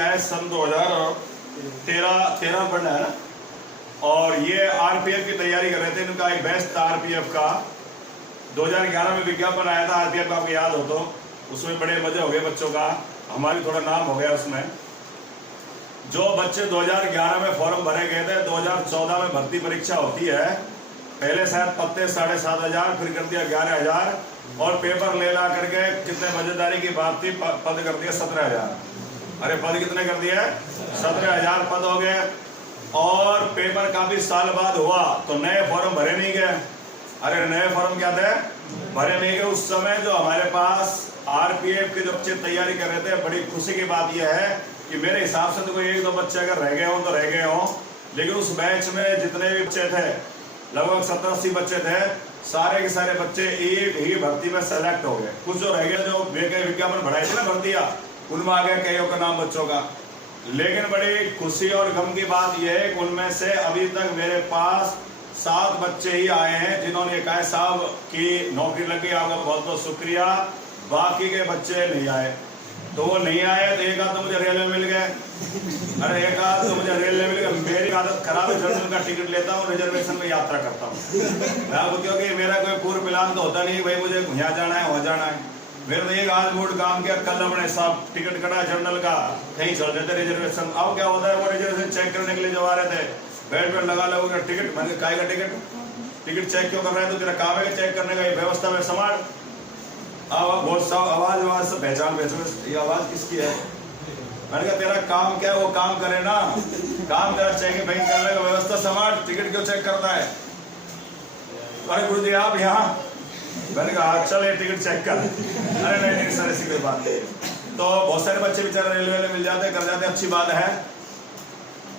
है सन 2013 पढ़ना है ना। और ये आरपीएफ की तैयारी कर रहे थे। इनका एक बैच था आरपीएफ का, 2011 में विज्ञापन आया था आरपीएफ का, आपको याद हो तो। उसमें बड़े मजे हो गए बच्चों का, हमारी थोड़ा नाम हो गया उसमें। जो बच्चे 2011 में फॉर्म भरे गए थे, 2014 में भर्ती परीक्षा होती है। पहले शायद पत्ते 7,500, फिर कर दिया 11,000 और पेपर ले ला करके कितने मजेदारी की बात थी, पद कर दिया 17,000। अरे पद कितने कर दिए? 17,000 पद हो गए। और पेपर काफी साल बाद हुआ तो नए फॉर्म भरे नहीं गए। अरे नए फॉर्म क्या थे? भरे नहीं गए। उस समय जो हमारे पास आरपीएफ के जो बच्चे तैयारी कर रहे थे, बड़ी खुशी की बात यह है कि मेरे हिसाब से तो कोई 1-2 बच्चे अगर रह गए हो तो रह गए हो, लेकिन उस बैच में जितने भी बच्चे थे, लगभग 70-80 बच्चे थे, सारे के सारे बच्चे एक ही भर्ती में सेलेक्ट हो गए। कुछ जो रह गए, जो विज्ञापन बढ़ाई थी ना भर्तियां, उनमें आ गया कईयों का नाम बच्चों का। लेकिन बड़ी खुशी और गम की बात यह है कि उनमें से अभी तक मेरे पास 7 बच्चे ही आए हैं जिन्होंने कहा साहब की नौकरी लगी, आपका बहुत बहुत शुक्रिया। बाकी के बच्चे नहीं आए। तो वो नहीं आए तो एक आध तो मुझे रेलवे मिल गए। अरे एक आध तो मुझे रेलवे मिल गए। मेरी आदत खराब है, जनरल का टिकट लेता हूँ, रिजर्वेशन में यात्रा करता हूँ। क्योंकि मेरा कोई पूर्व प्लान तो होता नहीं भाई मुझे यहाँ जाना है वहाँ जाना है। मेरे तो एक आज मूड काम किया, कल अपने साहब टिकट कटा जनरल का, कहीं चल रहे थे रिजर्वेशन। अब क्या होता है, वो रिजर्वेशन चेक करने के लिए जब आ रहे थे, बेड पर लगा लोगों का टिकट, मैंने काय का टिकट चेक क्यों कर रहे हैं? तो तेरा काम है चेक करने का, ये व्यवस्था में समाज। अब बहुत आवाज से पहचान, ये आवाज किसकी है? मैंने कहा तेरा काम क्या है, वो काम करे ना। काम तेरा चेक बैंक करने का, व्यवस्था समाज, टिकट क्यों चेक करता है? अरे गुरुजी आप यहाँ, मैंने कहा चल ये टिकट चेक कर। अरे नहीं सर ऐसी कोई बात नहीं। तो बहुत सारे बच्चे बेचारे रेलवे में मिल जाते हैं, कर जाते हैं, अच्छी बात है।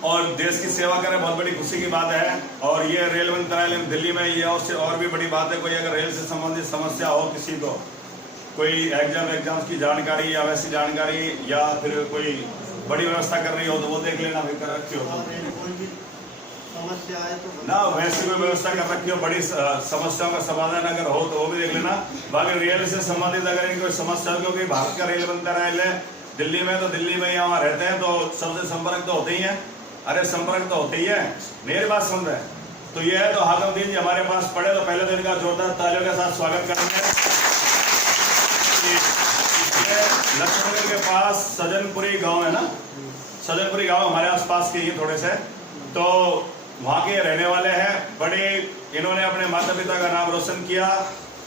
और देश की सेवा करें, बहुत बड़ी खुशी की बात है। और ये रेल मंत्रालय दिल्ली में ये और भी बड़ी बात है, कोई अगर रेल से संबंधित समस्या हो किसी को, कोई एग्जाम्स की जानकारी या वैसी जानकारी या फिर कोई बड़ी व्यवस्था कर रही हो तो वो देख लेना, भी कर रखी हो समस्या है तो ना, वैसी कोई व्यवस्था कर रखी हो, बड़ी समस्याओं का समाधान अगर हो तो वो भी देख लेना। बाकी रेल से संबंधित अगर इनकी कोई समस्या, क्योंकि भारत का रेल मंत्रालय है दिल्ली में, तो दिल्ली में यहाँ रहते हैं तो सबसे संपर्क तो होते ही है। अरे संपर्क तो होते ही है, मेरी बात सुन रहे हैं। तो ये है, तो हाकमदीन जी हमारे पास पढ़े, तो पहले तो इनका जोरदार तालियों के साथ स्वागत करेंगे। लक्ष्मणगढ़ के पास सजनपुरी गांव है ना, सजनपुरी गांव हमारे आसपास के ही थोड़े से, तो वहाँ के रहने वाले हैं। बड़े इन्होंने अपने माता पिता का नाम रोशन किया।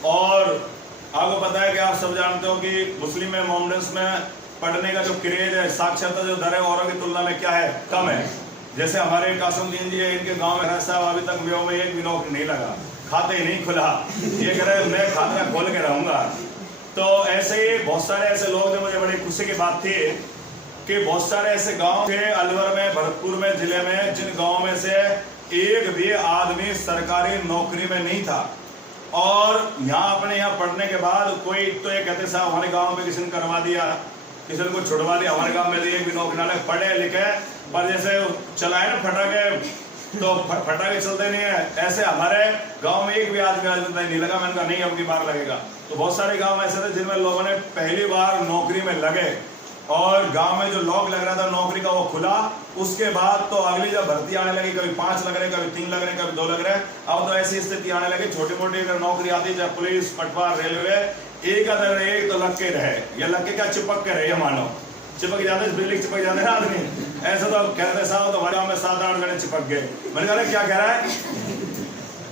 और आपको पता है कि आप सब जानते हो कि मुस्लिम में, मोहम्मडन्स में पढ़ने का जो क्रेज है, साक्षरता जो दर है औरों की तुलना में क्या है, कम है। जैसे हमारे कासुमदीन जी है, इनके गांव में साहब अभी तक मेरे में एक भी नौकरी नहीं लगा, खाते ही नहीं खुला, ये कह रहे मैं खाता खोल के रहूंगा। तो ऐसे ही बहुत सारे ऐसे लोग, जो मुझे बड़ी खुशी की बात थी कि बहुत सारे ऐसे गांव थे अलवर में, भरतपुर में, जिले में, जिन गांव में से एक भी आदमी सरकारी नौकरी में नहीं था। और यहाँ अपने यहाँ पढ़ने के बाद कोई तो ये कहते साहब हमारे गांव में किसी ने करवा दिया, किसी ने को छुड़वा दिया, हमारे गांव में एक भी नौकरी ना लगे, पढ़े लिखे पर जैसे चलाए ना फटाके, तो फटाके चलते नहीं है, ऐसे हमारे गांव में एक भी आदमी आज नहीं लगा। मैंने कहा नहीं अब की बार लगेगा। तो बहुत सारे गांव ऐसे थे जिनमें लोगों ने पहली बार नौकरी में लगे, और गांव में जो लॉक लग रहा था नौकरी का वो खुला। उसके बाद तो अगली जब भर्ती आने लगी, कभी 5 लग रहे, कभी 3 लग रहे, कभी 2 लग रहे। अब तो ऐसी स्थिति आने लगी, छोटी मोटी अगर नौकरी आती, चाहे पुलिस, पटवार, रेलवे, एक अगर एक तो लग के रहे, या लग के क्या चिपक के रहे, मानो चिपक जाते, बिजली चिपक जाते ना आदमी, ऐसे तो कहते साहब तो हमारे गाँव में 7-8 जने चिपक गए। मैंने कहा क्या कह रहा है?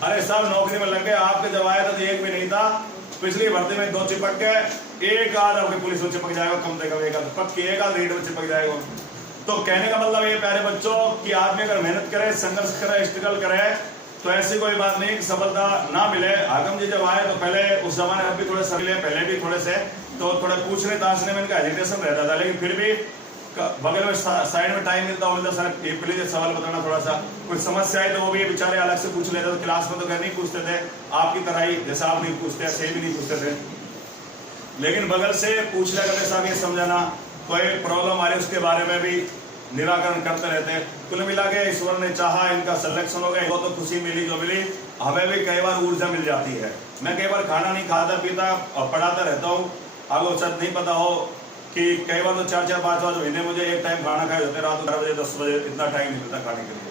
अरे साहब नौकरी में लग गए, आपके जब आया था तो एक भी नहीं था, पिछली भर्ती में 2 चिपक गए, एक आध आपके पुलिस में चिपक जाएगा, कम से कम एक आध पक्की, एक आध रीड में चिपक जाएगा। तो कहने का मतलब ये प्यारे बच्चों कि आदमी अगर मेहनत करे, संघर्ष करे, स्ट्रगल करे, तो ऐसी कोई बात नहीं कि सफलता ना मिले। हाकम जी जब आए तो पहले उस जमाने में भी थोड़े सभी, पहले भी थोड़े से तो थोड़े पूछने ताछने में इनका हेजिटेशन रहता था, लेकिन फिर भी बगल में साइड में टाइम मिलता हो, सर प्लीज सवाल बताना, थोड़ा सा कुछ समस्या है तो वो भी बेचारे अलग से पूछ लेते। तो क्लास में तो नहीं पूछते थे आपकी तरह ही, जैसा आप नहीं पूछते ऐसे भी नहीं पूछते थे, लेकिन बगल से पूछ लिया करते साहब ये समझाना, कोई प्रॉब्लम आ रही उसके बारे में भी निराकरण करते रहते। कुल मिला के ईश्वर ने चाहा इनका सिलेक्शन हो गया, वो तो खुशी मिली जो मिली, हमें भी कई बार ऊर्जा मिल जाती है। मैं कई बार खाना नहीं खाता पीता और पढ़ाता रहता हूँ, आपको शायद नहीं पता हो, कि कई बार तो 4-4-5 महीने मुझे एक टाइम खाना खाए होते, रात 11 बजे 10 बजे, इतना टाइम नहीं मिलता खाने के लिए।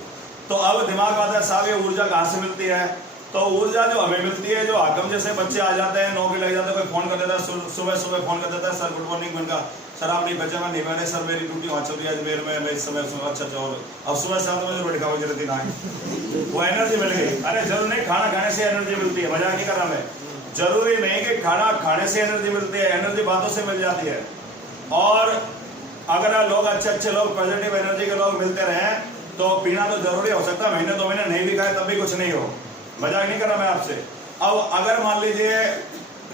तो अब दिमाग आता है साहब ये ऊर्जा कहाँ से मिलती है? तो ऊर्जा जो हमें मिलती है, जो हाकम जैसे बच्चे आ जाते हैं 9 बजे लग जाते हैं, कोई फोन कर देता है, सुबह फोन कर देता है, सर गुड मॉर्निंग। मैंने कहा सर आप नहीं पहचाना? नहीं मैंने, सर मेरी ड्यूटी वहाँ चल रही है अजमेर में, मैं इस समय उसमें। अच्छा और अब सुबह 7 बजे रोटी खाओ जरूरत ना, वो एनर्जी मिल गई। अरे जरूर नहीं, खाना खाने से एनर्जी मिलती है, मजाक नहीं कर रहा मैं। जरूरी नहीं कि खाना खाने से एनर्जी मिलती है, एनर्जी बातों से मिल जाती है। और अगर लोग अच्छे लोग, पॉजिटिव एनर्जी के लोग मिलते रहे तो पीना तो जरूरी हो सकता है। महीने 2 महीने नहीं भी खाए तब भी कुछ नहीं हो, मजाक नहीं कर रहा मैं आपसे। अब अगर मान लीजिए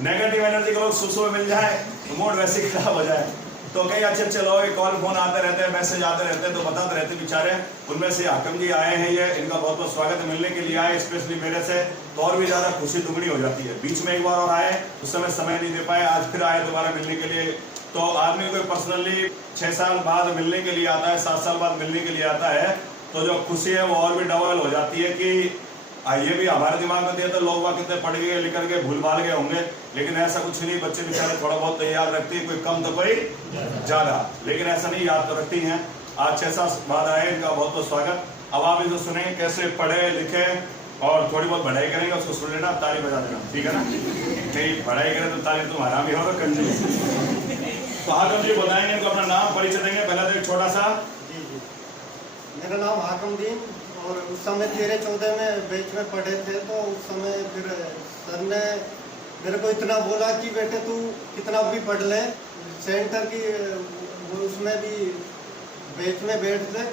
नेगेटिव एनर्जी के लोग सुबह मिल जाए तो मूड वैसे ही खराब हो जाए। तो कई अच्छे लोग कॉल फोन आते रहते हैं, मैसेज आते रहते हैं, तो बताते रहते बेचारे। उनमें से हाकम जी आए हैं, ये इनका बहुत बहुत स्वागत है, मिलने के लिए आए स्पेशली मेरे से, तो और भी ज़्यादा खुशी दुगनी हो जाती है। बीच में एक बार और आए, उस समय नहीं दे पाए, आज फिर आए दोबारा मिलने के लिए। तो आदमी को पर्सनली 6 साल बाद मिलने के लिए आता है, 7 साल बाद मिलने के लिए आता है, तो जो खुशी है वो और भी डबल हो जाती है कि ये भी हमारे दिमाग में दिया तो लोग वहाँ कितने पढ़ गए लिख के भूल भाल गए होंगे, लेकिन ऐसा कुछ नहीं। बच्चे बेचारे थोड़ा बहुत तो याद रखती है, कोई कम तो कोई ज़्यादा, लेकिन ऐसा नहीं, याद तो रखती हैं। आज 6 साल बाद आए, इनका बहुत बहुत स्वागत। अब आप इनको सुनेंगे कैसे पढ़े लिखे और थोड़ी बहुत पढ़ाई करेंगे, उसको सुन लेना, ताली बजा देना, ठीक है ना? कहीं पढ़ाई करें तो ताली तुम हरामी हो तो कंजूस। तो हाकम जी बताएंगे, इनको अपना नाम परिचय देंगे। पहला तो एक छोटा सा। जी, मेरा नाम हाकम दीन, और उस समय 13-14 में बैच में पढ़े थे। तो उस समय फिर सर ने मेरे को इतना बोला कि बेटे तू कितना भी पढ़ ले, सेंटर की वो उसमें भी बैच में बैठ ले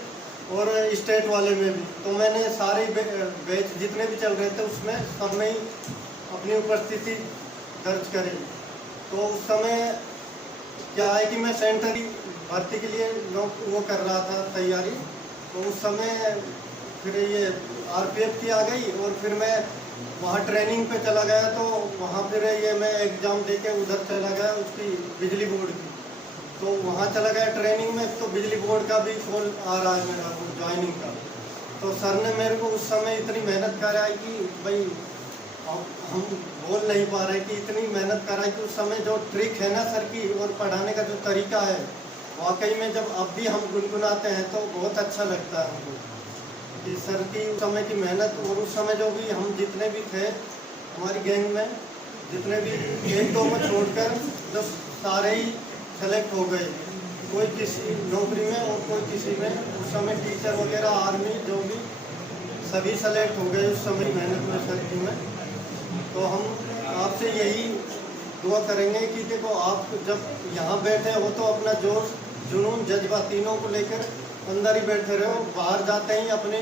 और स्टेट वाले में भी। तो मैंने सारे बैच जितने भी चल रहे थे उसमें सब में ही अपनी उपस्थिति दर्ज करी। तो उस समय क्या है कि मैं सेंटर की भर्ती के लिए वो कर रहा था तैयारी। तो उस समय फिर ये आरपीएफ की आ गई, और फिर मैं वहाँ ट्रेनिंग पे चला गया। तो वहाँ फिर ये मैं एग्ज़ाम देके उधर चला गया, उसकी बिजली बोर्ड की। तो वहाँ चला गया ट्रेनिंग में, तो बिजली बोर्ड का भी कॉल आ रहा है मेरा ज्वाइनिंग का। तो सर ने मेरे को उस समय इतनी मेहनत कराई कि भाई हम बोल नहीं पा रहे कि इतनी मेहनत कराई कि उस समय जो ट्रिक है ना सर की, और पढ़ाने का जो तरीका है, वाकई में जब अब भी हम गुनगुनाते हैं तो बहुत अच्छा लगता है हमको कि सर की उस समय की मेहनत। और उस समय जो भी हम जितने भी थे हमारी गैंग में, जितने भी 1-2 को छोड़कर जो सारे ही सेलेक्ट हो गए, कोई किसी नौकरी में और कोई किसी में। उस समय टीचर वगैरह, आर्मी, जो भी सभी सेलेक्ट हो गए उस समय मेहनत में, सर की में। तो हम आपसे यही दुआ करेंगे कि देखो आप जब यहाँ बैठे हो तो अपना जोश, जुनून, जज्बा तीनों को लेकर अंदर ही बैठे रहो, बाहर जाते ही अपने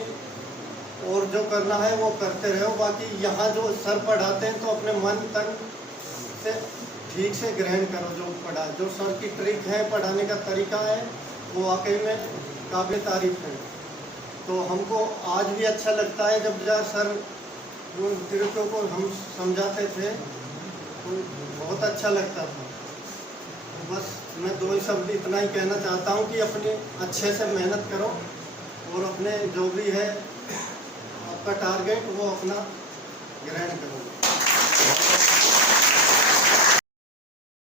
और जो करना है वो करते रहो। बाकी यहाँ जो सर पढ़ाते हैं तो अपने मन तन से ठीक से ग्रहण करो जो पढ़ा, जो सर की ट्रिक है, पढ़ाने का तरीका है, वो वाकई में काबिल तारीफ है। तो हमको आज भी अच्छा लगता है जब सर उन तरीकों को हम समझाते थे तो बहुत अच्छा लगता था। बस मैं 2 ही शब्द इतना ही कहना चाहता हूँ कि अपने अच्छे से मेहनत करो और अपने जो भी है आपका टारगेट वो अपना ग्रहण करो।